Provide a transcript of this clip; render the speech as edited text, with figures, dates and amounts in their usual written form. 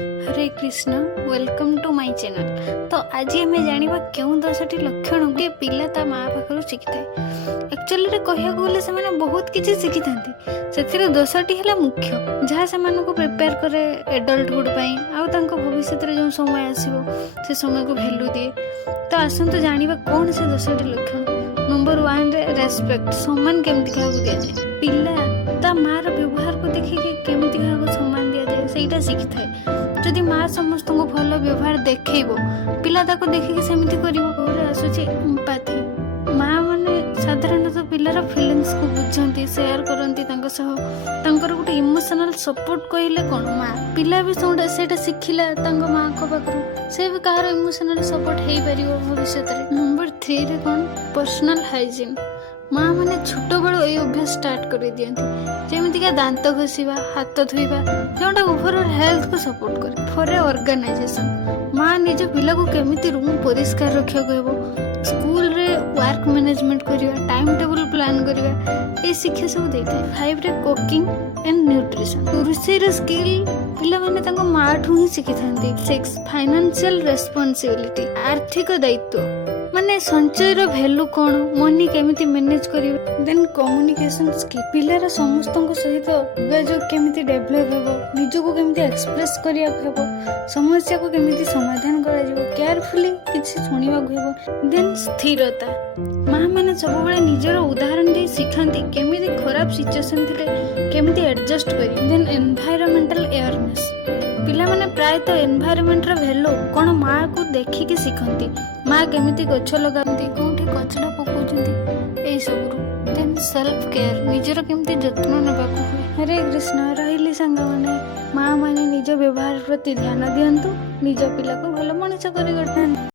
Hare Krishna welcome to my channel. तो आज आम जाना क्यों 10टी लक्षण गोटे पिला ता माँ पाखु शिखी थाए। एक्चुअली कह गले से बहुत किसी शिखी था से 10टी है मुख्य जहाँ से प्रिपेयर करे एडल्टहुड भविष्य जो समय आसो से समय को भैल्यू दिए। तो आसतु जाना कौन से 10टी लक्षण। नंबर 1 रेस्पेक्ट सम्मान केमती क्या दि जाए। पिला ता माँ व्यवहार को देखिए केमती क्या सम्मान दि जाए से शिखी थाए। जदि माँ समस्त को भल व्यवहार देखब पिला ताको देखिए सेमती कर आसूची एम्पाथी। माँ मैंने साधारणतः पिलार फिलिंग्स को बुझती सेयार करती गोटे इमोशनल सपोर्ट कहले कौन माँ पिला भी से शिखिला माँ को पाखु से भी कहार इमोशनल सपोर्ट हो पार भविष्य। नंबर 3 रे कौन पर्सनल हाइजीन। माँ मैंने छोट बड़ो ये अभ्यास स्टार्ट कर दिखती जमीका दांत घषा हाथ धोवा जोटा ओवरऑल हेल्थ को सपोर्ट करे। फॉर ऑर्गेनाइजेशन माँ निज पिला को केमिति रूम परिष्कार रखा स्कूल रे वर्क मैनेजमेंट करवा टाइम टेबल प्लान करवा ये शिक्षा सब देता है। 5 रे कुकिंग एंड न्यूट्रिशन रोषेर स्किल पिला माने माँ ठू ही शिखी था। 6 फाइनेंशियल रेस्पॉन्सिबिलिटी आर्थिक दायित्व माने संचयर भैल्यू कौन मनी केमिति मैनेज करियो। देन कम्युनिकेशन स्किल पिलार समस्त सहित योगायोग केमिति डेभलप हेबो निजको केमिति एक्सप्रेस करिया हेबो समस्या को केमिति समाधान करा जिवो केयरफुली किछि सुनिबा को हेबो। देन स्थिरता माँ मैंने सब बेले निजर उदाहरण दे शिखाती केमिति खराब सिचुएशन थिले केमिति एडजस्ट करी। देन एनवायरमेंटल अवेयरनेस पिला माने प्रायतः एनवायरमेंट रो वैल्यू कौन माँ को देखिकी शिखती माँ केमिति गछ लगाती कौटी कचरा पकाउछंती एई सब। देन सेल्फ केयर निजर केमिति जत्न नेबाकू हुए। हरे कृष्ण रहिली सांग माने माँ माने निज व्यवहार प्रति ध्यान दियंतु निज पिला को भल मनीष करि गठान।